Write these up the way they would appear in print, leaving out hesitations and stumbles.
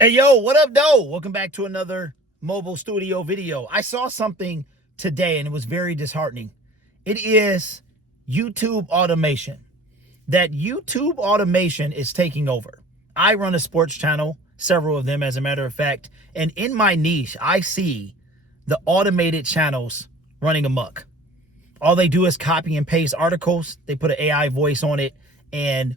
Hey, yo, what up, though? Welcome back to another mobile studio video. I saw something today and it was very disheartening. It is YouTube automation. That YouTube automation is taking over. I run a sports channel, several of them, as a matter of fact, and in my niche, I see the automated channels running amok. All they do is copy and paste articles. They put an AI voice on it and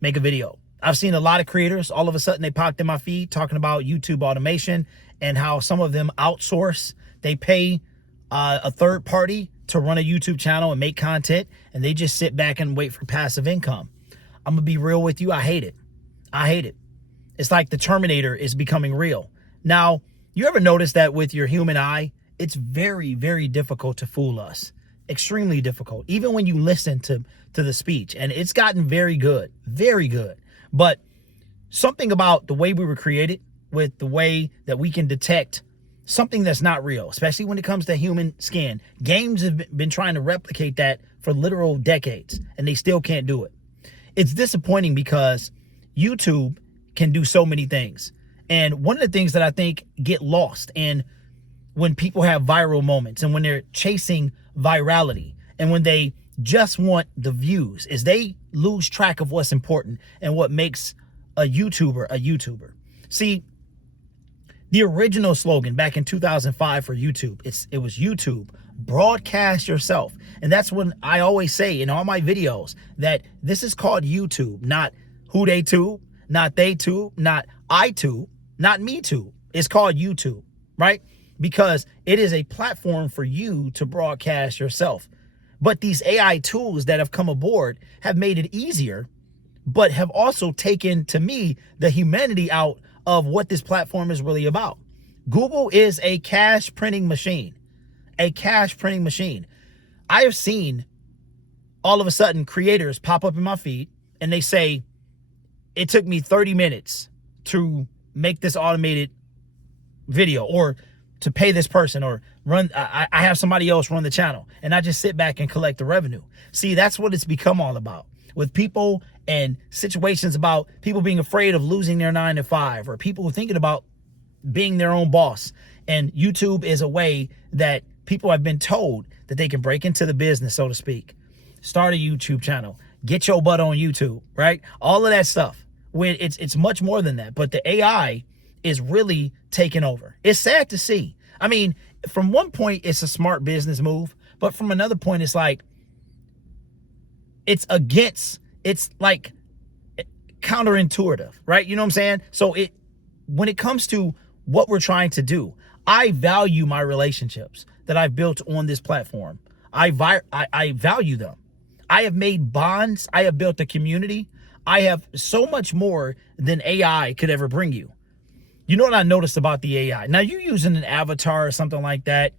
make a video. I've seen a lot of creators, all of a sudden they popped in my feed talking about YouTube automation and how some of them outsource. They pay a third party to run a YouTube channel and make content, and they just sit back and wait for passive income. I'm gonna be real with you. I hate it. I hate it. It's like the Terminator is becoming real. Now, you ever notice that with your human eye, it's very, very difficult to fool us. Extremely difficult. Even when you listen to the speech, and it's gotten very good, very good. But something about the way we were created, with the way that we can detect something that's not real, especially when it comes to human skin. Games have been trying to replicate that for literal decades, and they still can't do it. It's disappointing because YouTube can do so many things. And one of the things that I think get lost in when people have viral moments and when they're chasing virality and when they just want the views is they lose track of what's important and what makes a YouTuber a YouTuber. See, the original slogan back in 2005 for YouTube, it was YouTube, broadcast yourself. And that's when I always say in all my videos that this is called YouTube, not who they tube, not they tube, not I tube, not me tube. It's called YouTube, right? Because it is a platform for you to broadcast yourself. But these AI tools that have come aboard have made it easier, but have also taken, to me, the humanity out of what this platform is really about. Google is a cash printing machine, a cash printing machine. I have seen all of a sudden creators pop up in my feed and they say, it took me 30 minutes to make this automated video, or to pay this person, or I have somebody else run the channel, and I just sit back and collect the revenue. See, that's what it's become all about with people and situations about people being afraid of losing their 9 to 5, or people thinking about being their own boss. And YouTube is a way that people have been told that they can break into the business, so to speak. Start a YouTube channel, get your butt on YouTube, right? All of that stuff. When it's much more than that, but the AI is really taking over. It's sad to see. I mean, from one point, it's a smart business move, but from another point, it's like, it's like counterintuitive, right? You know what I'm saying? So when it comes to what we're trying to do, I value my relationships that I've built on this platform. I value them. I have made bonds. I have built a community. I have so much more than AI could ever bring you. You know what I noticed about the AI? Now, you using an avatar or something like that,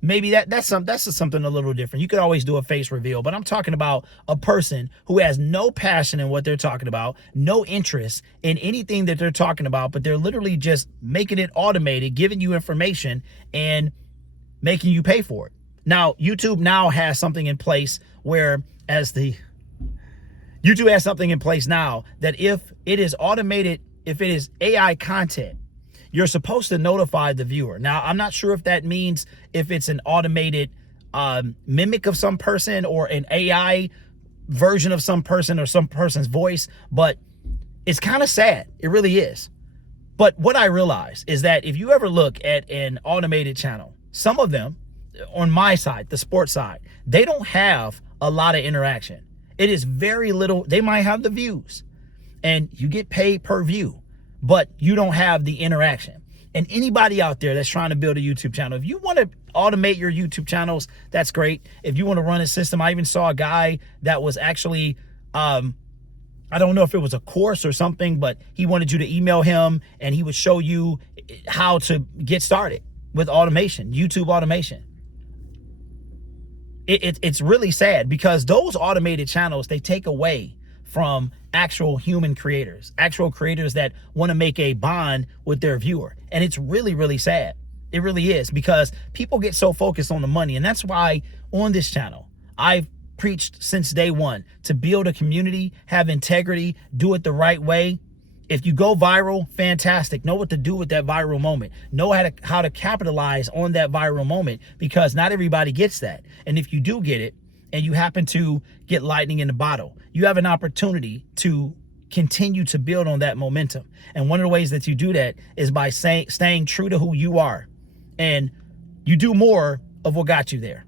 maybe that's something a little different. You could always do a face reveal, but I'm talking about a person who has no passion in what they're talking about, no interest in anything that they're talking about, but they're literally just making it automated, giving you information and making you pay for it. Now, YouTube now has something in place where YouTube has something in place now that if it is automated, if it is AI content, you're supposed to notify the viewer. Now, I'm not sure if that means if it's an automated mimic of some person or an AI version of some person or some person's voice, but it's kind of sad. It really is. But what I realize is that if you ever look at an automated channel, some of them on my side, the sports side, they don't have a lot of interaction. It is very little. They might have the views and you get paid per view, but you don't have the interaction. And anybody out there that's trying to build a YouTube channel, if you want to automate your YouTube channels, that's great. If you want to run a system, I even saw a guy that was actually, I don't know if it was a course or something, but he wanted you to email him and he would show you how to get started with automation, YouTube automation. It's really sad because those automated channels, they take away from actual human creators, actual creators that want to make a bond with their viewer. And it's really, really sad. It really is, because people get so focused on the money. And that's why on this channel, I've preached since day one to build a community, have integrity, do it the right way. If you go viral, fantastic. Know what to do with that viral moment. Know how to capitalize on that viral moment, because not everybody gets that. And if you do get it and you happen to get lightning in the bottle, you have an opportunity to continue to build on that momentum. And one of the ways that you do that is by staying true to who you are. And you do more of what got you there.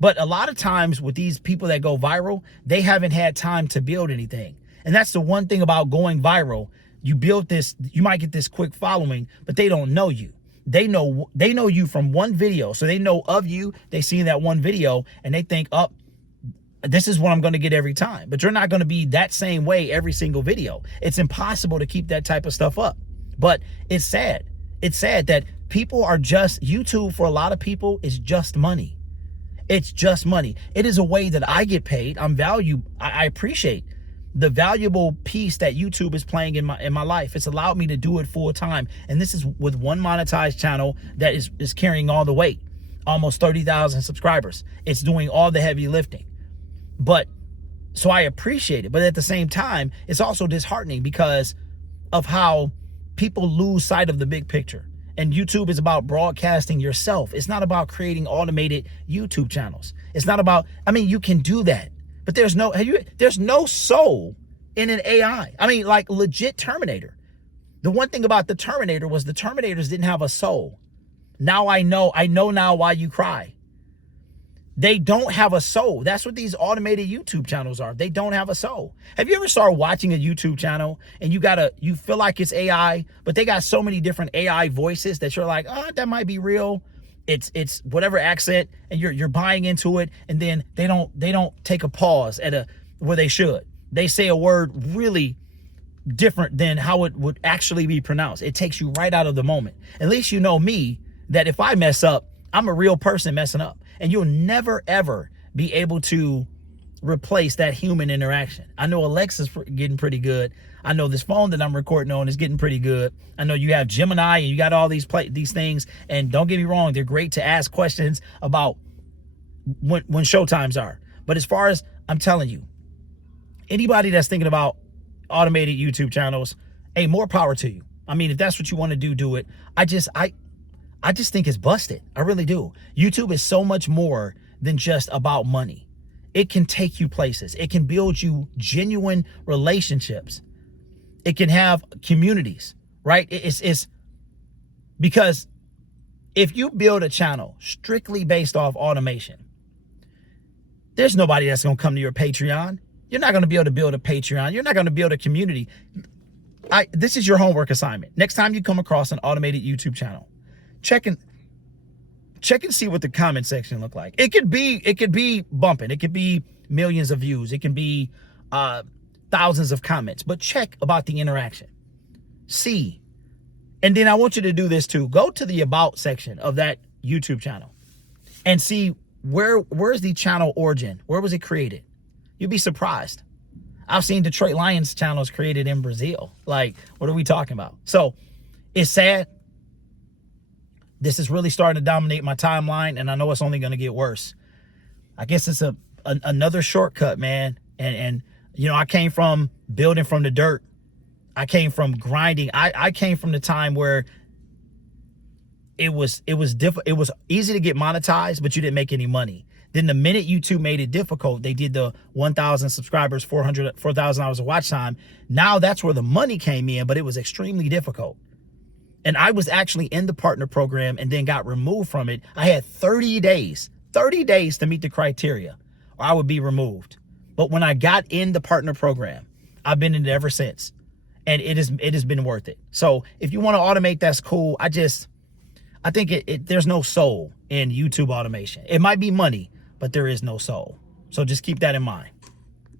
But a lot of times with these people that go viral, they haven't had time to build anything. And that's the one thing about going viral. You build this, you might get this quick following, but they don't know you. They know you from one video. So they know of you. They see that one video and they think, oh, this is what I'm going to get every time. But you're not going to be that same way every single video. It's impossible to keep that type of stuff up. But it's sad. It's sad that people are just, YouTube for a lot of people is just money. It's just money. It is a way that I get paid. I appreciate the valuable piece that YouTube is playing in my life. It's allowed me to do it full time. And this is with one monetized channel that is carrying all the weight, almost 30,000 subscribers. It's doing all the heavy lifting. But so I appreciate it. But at the same time, it's also disheartening because of how people lose sight of the big picture. And YouTube is about broadcasting yourself. It's not about creating automated YouTube channels. It's not about, I mean, you can do that. But there's no soul in an AI. I mean, like legit Terminator. The one thing about the Terminator was the Terminators didn't have a soul. Now I know now why you cry. They don't have a soul. That's what these automated YouTube channels are. They don't have a soul. Have you ever started watching a YouTube channel and you feel like it's AI, but they got so many different AI voices that you're like, oh, that might be real. It's whatever accent, and you're buying into it, and then they don't take a pause where they should. They say a word really different than how it would actually be pronounced. It takes you right out of the moment. At least you know me, that if I mess up, I'm a real person messing up, and you'll never ever be able to replace that human interaction. I know Alexa's getting pretty good. I know this phone that I'm recording on is getting pretty good. I know you have Gemini and you got all these things. And don't get me wrong, they're great to ask questions about when showtimes are. But as far as I'm telling you, anybody that's thinking about automated YouTube channels, hey, more power to you. I mean, if that's what you want to do it. I just think it's busted. I really do. YouTube is so much more than just about money. It can take you places. It can build you genuine relationships. It can have communities, right? It's because if you build a channel strictly based off automation, there's nobody that's going to come to your Patreon. You're not going to be able to build a Patreon. You're not going to build a community. This is your homework assignment. Next time you come across an automated YouTube channel, check and see what the comment section look like. It could be bumping. It could be millions of views. It can be thousands of comments, but check about the interaction. See. And then I want you to do this too. Go to the about section of that YouTube channel and see where's the channel origin? Where was it created? You'd be surprised. I've seen Detroit Lions channels created in Brazil. Like, what are we talking about? So it's sad. This is really starting to dominate my timeline, and I know it's only going to get worse. I guess it's another shortcut, man. And you know, I came from building from the dirt. I came from grinding. I came from the time where it was easy to get monetized, but you didn't make any money. Then the minute YouTube made it difficult, they did the 1,000 subscribers, 4,000 hours of watch time. Now that's where the money came in, but it was extremely difficult. And I was actually in the partner program and then got removed from it. I had 30 days to meet the criteria or I would be removed. But when I got in the partner program, I've been in it ever since. And it has been worth it. So if you want to automate, that's cool. I think there's no soul in YouTube automation. It might be money, but there is no soul. So just keep that in mind.